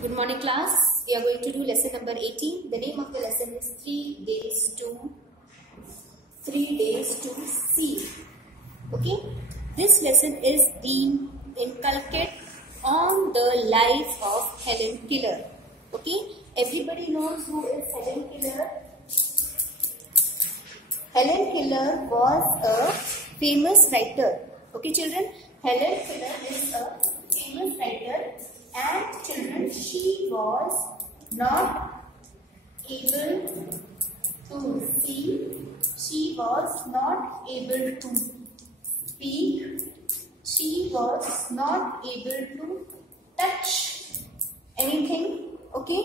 Good morning class. We are going to do lesson number 18. The name of the lesson is 3 days to see. Okay. This lesson is being inculcated on the life of Helen Keller. Okay. Everybody knows who is Helen Keller. Helen Keller was a famous writer. Okay children. Helen Keller is a famous writer. And children, she was not able to see, she was not able to speak, she was not able to touch anything, okay,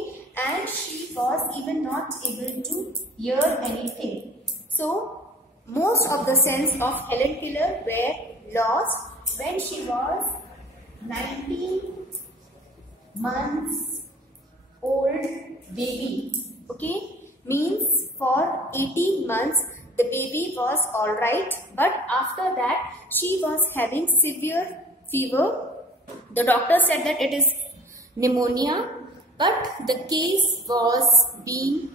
and she was even not able to hear anything. So, most of the sense of Helen Keller were lost when she was 19 months old baby. Okay, means for 18 months the baby was alright, but after that she was having severe fever. The doctor said that it is pneumonia, but the case was being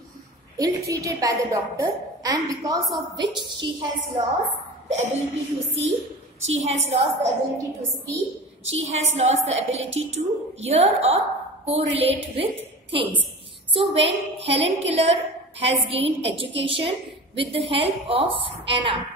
ill-treated by the doctor, and because of which she has lost the ability to see, she has lost the ability to speak, she has lost the ability to hear or correlate with things. So when Helen Keller has gained education with the help of Anna.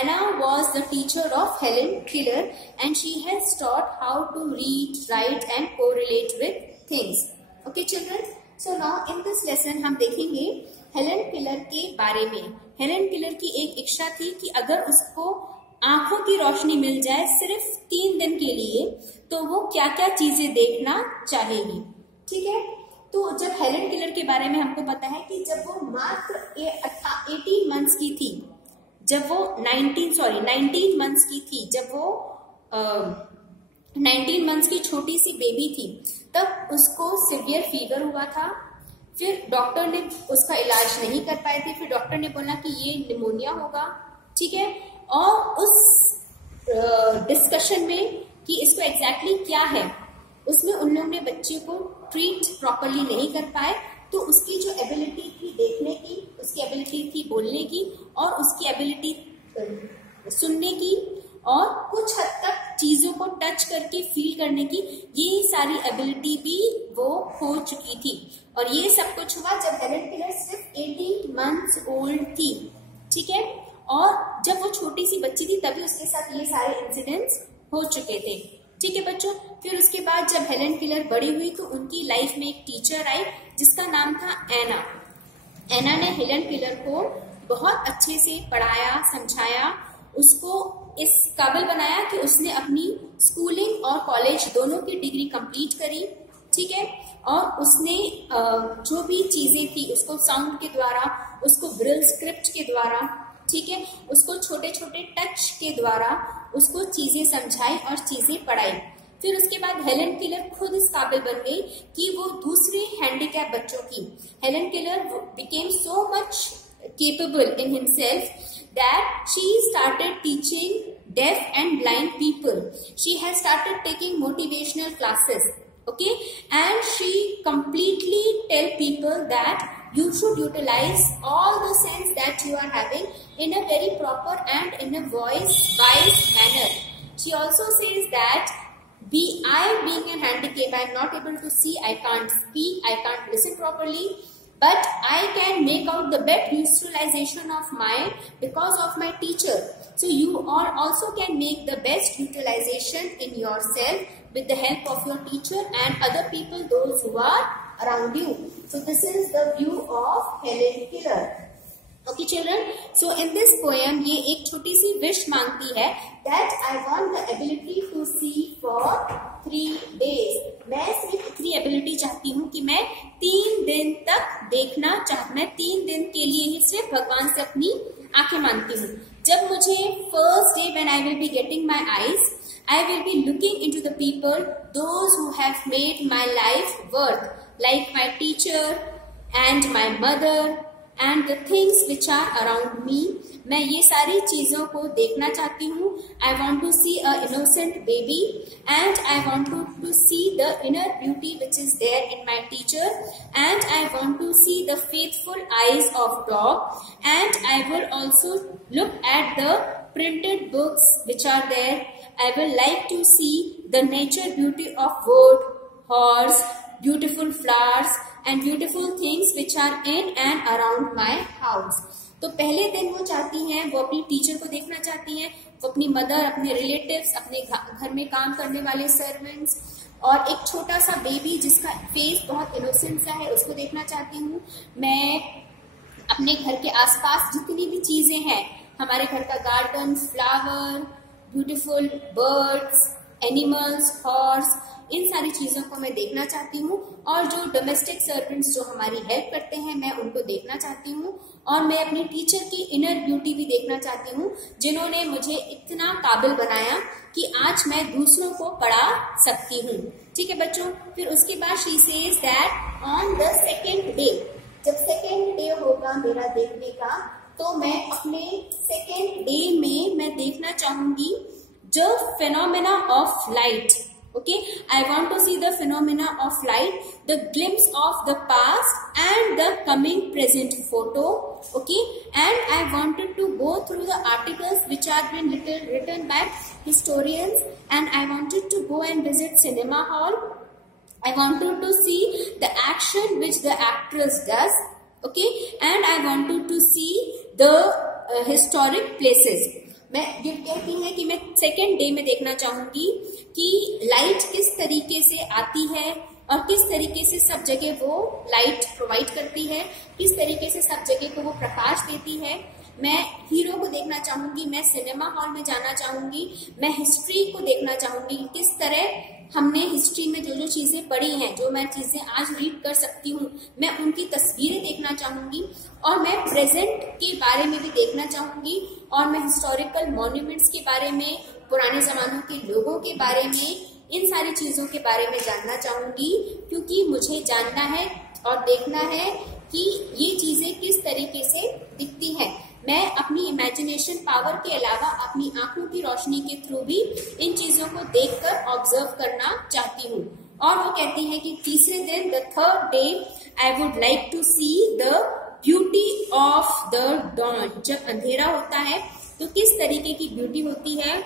Anna was the teacher of Helen Keller and she has taught how to read, write and correlate with things. Okay children. So now in this lesson हम देखेंगे Helen Keller के बारे में. Helen Keller की एक इच्छा थी कि अगर उसको आंखों की रोशनी मिल जाए सिर्फ 3 दिन के लिए तो वो क्या क्या चीजें देखना चाहेगी. ठीक है. तो जब हेलन किलर के बारे में हमको पता है कि जब वो मात्र 18 मंथ्स की थी, जब वो 19 मंथ्स की थी, जब वो 19 मंथ्स की छोटी सी बेबी थी, तब उसको सिवियर फीवर हुआ था. फिर डॉक्टर ने उसका इलाज नहीं कर पाए थे. फिर डॉक्टर ने बोला कि ये निमोनिया होगा. ठीक है. और उस डिस्कशन में कि इसको एग्जैक्टली क्या है, उसमें उन लोगों ने बच्चे को ट्रीट प्रॉपरली नहीं कर पाए. तो उसकी जो एबिलिटी थी देखने की, उसकी एबिलिटी थी बोलने की और उसकी एबिलिटी सुनने की और कुछ हद तक चीजों को टच करके फील करने की, ये सारी एबिलिटी भी वो खो चुकी थी. और ये सब कुछ हुआ जब हेलन केलर सिर्फ 18 मंथ्स ओल्ड थी. ठीक है. और जब वो छोटी सी बच्ची थी तभी उसके साथ ये सारे इंसिडेंट्स हो चुके थे. ठीक है बच्चों. फिर उसके बाद जब हेलन केलर बड़ी हुई तो उनकी लाइफ में एक टीचर आई जिसका नाम था एना. एना ने हेलन केलर को बहुत अच्छे से पढ़ाया, समझाया, उसको इस काबिल बनाया कि उसने अपनी स्कूलिंग और कॉलेज दोनों की डिग्री कंप्लीट करी. ठीक है. और उसने जो भी चीजें थी उसको साउंड के द्वारा, उसको ब्रेल स्क्रिप्ट के द्वारा, ठीक है, उसको छोटे छोटे टच के द्वारा उसको चीजें समझाई और चीजें पढ़ाई. फिर उसके बाद हेलन केलर खुद इस काबिल बन गई कि वो दूसरे हैंडीकैप बच्चों की, Helen Keller became so much capable in himself that she started teaching deaf and blind people. She has started taking motivational classes. Okay, and she completely tell people that you should utilize all the sense that you are having in a very proper and in a wise manner. She also says that being a handicap, I am not able to see, I can't speak, I can't listen properly, but I can make out the best utilization of mind because of my teacher. So you all also can make the best utilization in yourself with the help of your teacher and other people, those who are around you. So this is the view of Helen Keller. Okay children. So in this poem ये एक छोटी सी wish मांगती है that I want the ability to see for 3 days. मैं सिर्फ इतनी ability चाहती हूँ कि मैं 3 दिन तक देखना मैं 3 दिन के लिए ही सिर्फ भगवान से अपनी आंखें मानती हूँ. जब मुझे first day when I will be getting my eyes, I will be looking into the people, those who have made my life worth, like my teacher and my mother and the things which are around me. मैं ये सारी चीजों को देखना चाहती हूँ. I want to see a innocent baby and I want to see the inner beauty which is there in my teacher, and I want to see the faithful eyes of dog, and I will also look at the printed books which are there. I will like to see the nature beauty of wood, horse, beautiful flowers and beautiful things which are in and around my house. तो पहले दिन वो चाहती हैं, वो अपनी teacher को देखना चाहती हैं, वो अपनी मदर, अपने रिलेटिव्स, अपने घर में काम करने वाले सर्वेंट्स और एक छोटा सा बेबी जिसका फेस बहुत इनोसेंट सा है उसको देखना चाहती हूँ. मैं अपने घर के आसपास जितनी भी चीजें हैं, हमारे घर का garden, flower, beautiful birds, animals, horse, इन सारी चीजों को मैं देखना चाहती हूँ. और जो डोमेस्टिक सर्वेंट्स जो हमारी हेल्प करते हैं मैं उनको देखना चाहती हूँ. और मैं अपनी टीचर की इनर ब्यूटी भी देखना चाहती हूँ, जिन्होंने मुझे इतना काबिल बनाया कि आज मैं दूसरों को पढ़ा सकती हूँ. ठीक है बच्चों. फिर उसके बाद she says that on the second day, जब सेकेंड डे होगा मेरा देखने का, तो मैं अपने सेकेंड डे में मैं देखना चाहूंगी the phenomena of light. Okay, I want to see the phenomena of light, the glimpse of the past and the coming present photo. Okay, and I wanted to go through the articles which are been written by historians, and I wanted to go and visit cinema hall. I wanted to see the action which the actress does. Okay, and I wanted to see the historic places. मैं ये कहती है कि मैं second day में देखना चाहूंगी कि लाइट किस तरीके से आती है और किस तरीके से सब जगह वो लाइट प्रोवाइड करती है, किस तरीके से सब जगह को वो प्रकाश देती है. मैं हीरो को देखना चाहूंगी, मैं सिनेमा हॉल में जाना चाहूंगी, मैं हिस्ट्री को देखना चाहूंगी, किस तरह हमने हिस्ट्री में जो जो चीजें पढ़ी हैं, जो मैं चीजें आज रीड कर सकती हूँ, मैं उनकी तस्वीरें देखना चाहूंगी. और मैं प्रेजेंट के बारे में भी देखना चाहूंगी, और मैं हिस्टोरिकल मॉन्यूमेंट्स के बारे में, पुराने जमानों के लोगों के बारे में, इन सारी चीजों के बारे में जानना चाहूंगी, क्योंकि मुझे जानना है और देखना है कि ये चीजें किस तरीके से दिखती हैं. मैं अपनी इमेजिनेशन पावर के अलावा अपनी आंखों की रोशनी के थ्रू भी इन चीजों को देखकर ऑब्जर्व करना चाहती हूँ. और वो कहती है कि तीसरे दिन, the third day, I would like to see the beauty of the dawn. जब अंधेरा होता है तो किस तरीके की ब्यूटी होती है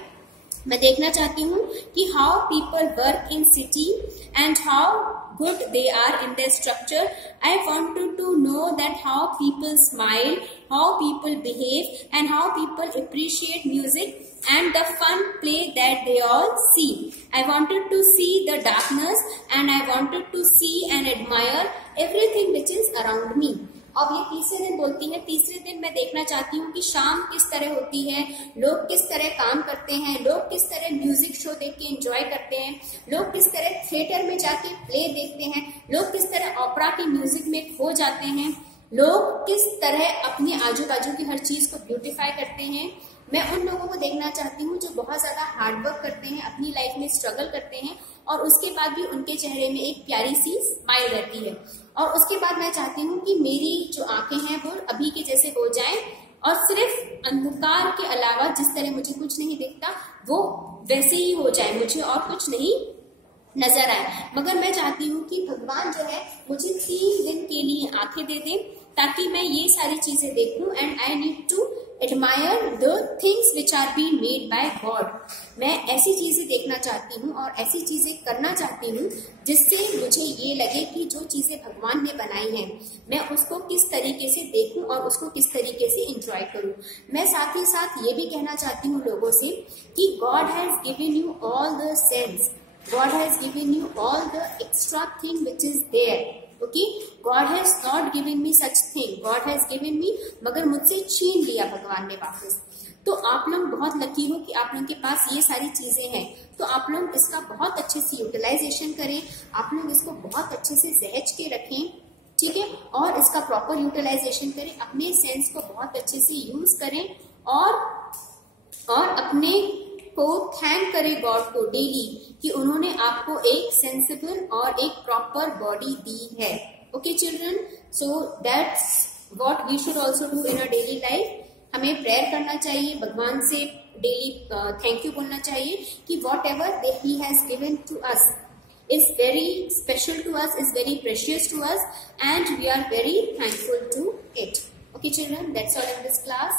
मैं देखना चाहती हूँ कि how people work in city and how good they are in their structure. I wanted to know that how people smile, how people behave, and how people appreciate music and the fun play that they all see. I wanted to see the darkness and I wanted to see and admire everything which is around me. अब ये तीसरे दिन बोलती है, तीसरे दिन मैं देखना चाहती हूँ कि शाम किस तरह होती है, लोग किस तरह काम करते हैं, लोग किस तरह म्यूजिक शो देख के एंजॉय करते हैं, लोग किस तरह थिएटर में जाके प्ले देखते हैं, लोग किस तरह ओपेरा के म्यूजिक में खो जाते हैं, लोग किस तरह अपने आजू बाजू की हर चीज को ब्यूटीफाई करते हैं. मैं उन लोगों को देखना चाहती हूँ जो बहुत ज्यादा हार्डवर्क करते हैं, अपनी लाइफ में स्ट्रगल करते हैं, और उसके बाद भी उनके चेहरे में एक प्यारी सी स्माइल रहती है. और उसके बाद मैं चाहती हूँ कि मेरी जो आंखें हैं वो अभी के जैसे हो जाएं, और सिर्फ अंधकार के अलावा जिस तरह मुझे कुछ नहीं दिखता वो वैसे ही हो जाए, मुझे और कुछ नहीं नजर आए. मगर मैं चाहती हूँ कि भगवान जो है मुझे 3 दिन के लिए आंखें दे दें ताकि मैं ये सारी चीजें देखूं. And I need to admire the things which are been made by God. मैं ऐसी चीजें देखना चाहती हूँ और ऐसी चीजें करना चाहती हूँ जिससे मुझे ये लगे कि जो चीजें भगवान ने बनाई हैं मैं उसको किस तरीके से देखूं और उसको किस तरीके से एंजॉय करूं. मैं साथ ही साथ ये भी कहना चाहती हूँ लोगों से कि God has given you all the sense, God has given you all the extra thing which is there. Okay, God has not given me such thing, God has given me, मगर मुझसे छीन लिया भगवान ने वापस. तो आप लोग बहुत लकी हो कि आप लोगों के पास ये सारी चीजें हैं. तो आप लोग इसका बहुत अच्छे से यूटिलाइजेशन करें, आप लोग इसको बहुत अच्छे से सहज के रखें, ठीक है, और इसका प्रॉपर यूटिलाइजेशन करें, अपने सेंस को बहुत अच्छे से यूज करें, और अपने को थैंक करें गॉड को डेली कि उन्होंने आपको एक सेंसिबल और एक प्रॉपर बॉडी दी है. Okay children, so that's what we should also do in our daily life, हमें प्रेयर करना चाहिए, भगवान से डेली थैंक यू बोलना चाहिए कि whatever he has given to us is very special to us, is very precious to us, and we are very thankful to it. Okay children, that's all in this class.